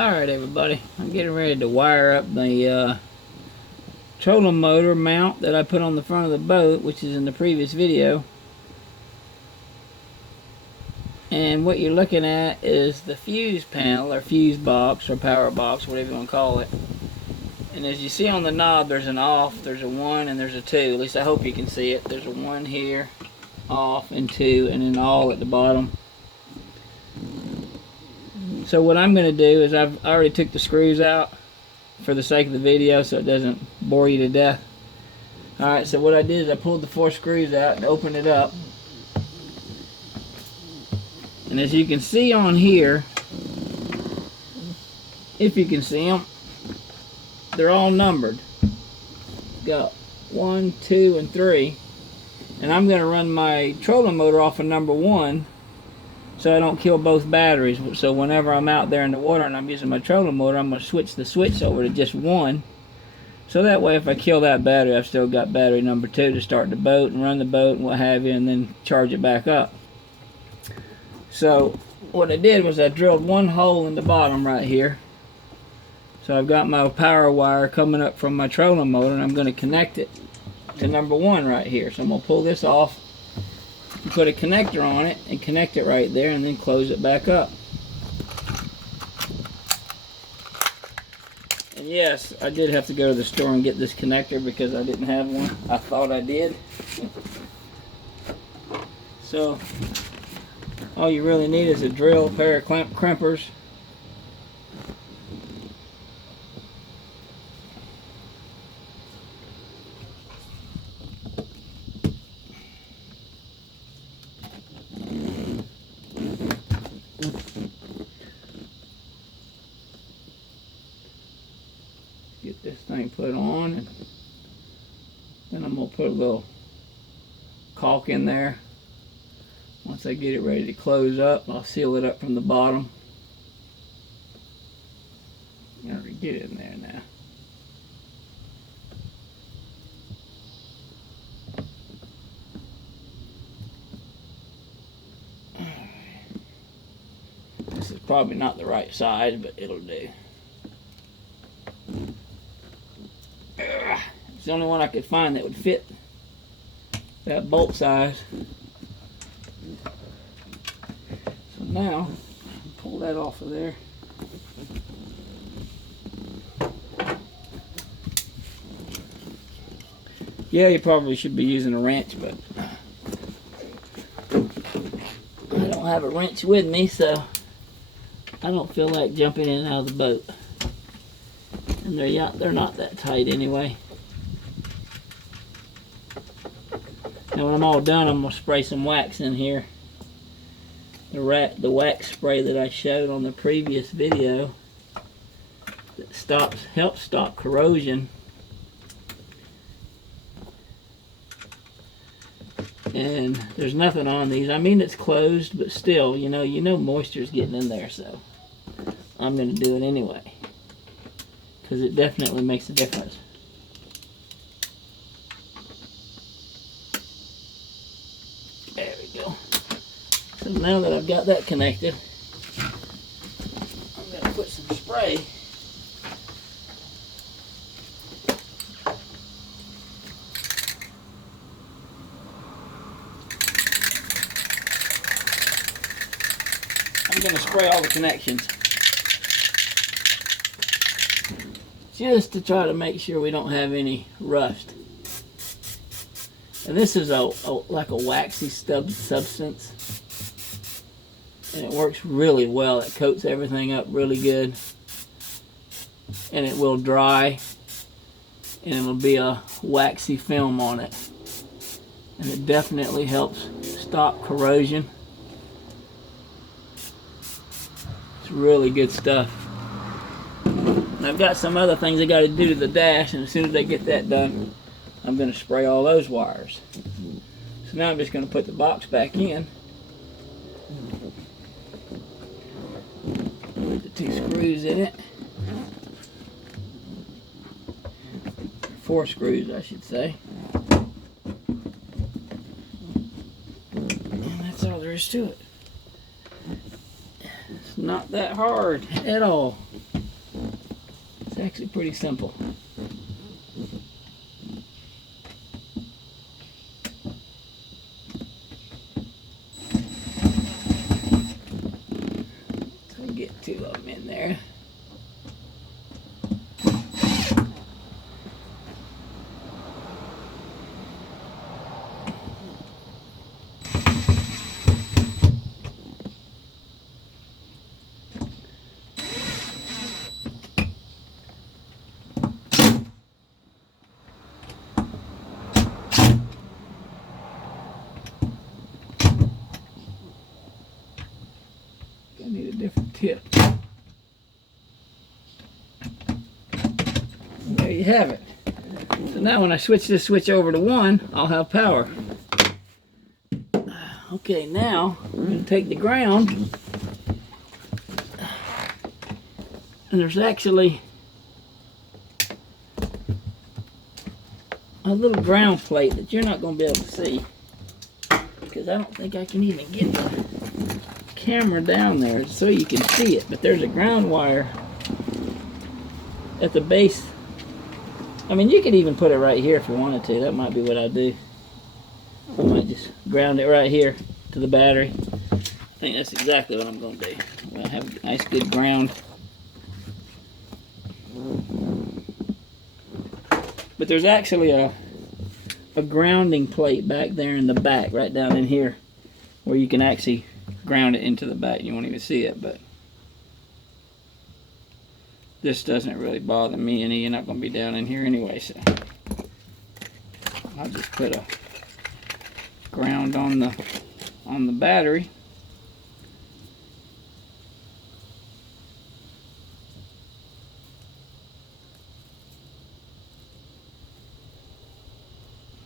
Alright everybody, I'm getting ready to wire up the trolling motor mount that I put on the front of the boat, which is in the previous video. And what you're looking at is the fuse panel, or fuse box, or power box, whatever you want to call it. And as you see on the knob, there's an off, there's a 1, and there's a 2. At least I hope you can see it. There's a 1 here, off, and 2, and then all at the bottom. So what I'm going to do is I already took the screws out for the sake of the video so it doesn't bore you to death. Alright, so what I did is I pulled the 4 screws out and opened it up. And as you can see on here, if you can see them, they're all numbered. Got 1, 2, and 3. And I'm going to run my trolling motor off of number 1 so I don't kill both batteries. So whenever I'm out there in the water and I'm using my trolling motor, I'm going to switch the switch over to just 1. So that way if I kill that battery, I've still got battery number 2 to start the boat and run the boat and what have you, and then charge it back up. So what I did was I drilled 1 hole in the bottom right here. So I've got my power wire coming up from my trolling motor, and I'm going to connect it to number 1 right here. So I'm going to pull this off, put a connector on it, and connect it right there, and then close it back up. And yes, I did have to go to the store and get this connector because I didn't have one. I thought I did. So all you really need is a drill, a pair of crimpers, get this thing put on, and then I'm going to put a little caulk in there. Once I get it ready to close up, I'll seal it up from the bottom. You gotta get it in there now. This is probably not the right size, but it'll do. It's the only one I could find that would fit that bolt size. So now, pull that off of there. Yeah, you probably should be using a wrench, but I don't have a wrench with me, so I don't feel like jumping in and out of the boat. And they're not that tight anyway. Now when I'm all done, I'm going to spray some wax in here. The wax spray that I showed on the previous video that helps stop corrosion. And there's nothing on these. I mean, it's closed, but still, you know moisture's getting in there, so I'm going to do it anyway, because it definitely makes a difference. There we go. So now that I've got that connected, I'm going to put some spray . I'm going to spray all the connections just to try to make sure we don't have any rust. And this is like a waxy substance, and it works really well. It coats everything up really good, and it will dry, and it'll be a waxy film on it, and it definitely helps stop corrosion. It's really good stuff. And I've got some other things I got to do to the dash, and as soon as I get that done, I'm going to spray all those wires. So now I'm just going to put the box back in with the 2 screws in it. 4 screws, I should say. And that's all there is to it. It's not that hard at all. actually pretty simple. So get two of them in there. I need a different tip. There you have it. So now when I switch this switch over to 1, I'll have power. Okay, now I'm going to take the ground, and there's actually a little ground plate that you're not going to be able to see, because I don't think I can even get the camera down there so you can see it, but there's a ground wire at the base. I mean, you could even put it right here if you wanted to. That might be what I do. I might just ground it right here to the battery. I think that's exactly what I'm going to do. We'll have a nice good ground. But there's actually a grounding plate back there in the back, right down in here, where you can actually ground it into the back. You won't even see it, but this doesn't really bother me any. You're not going to be down in here anyway, so I'll just put a ground on the battery.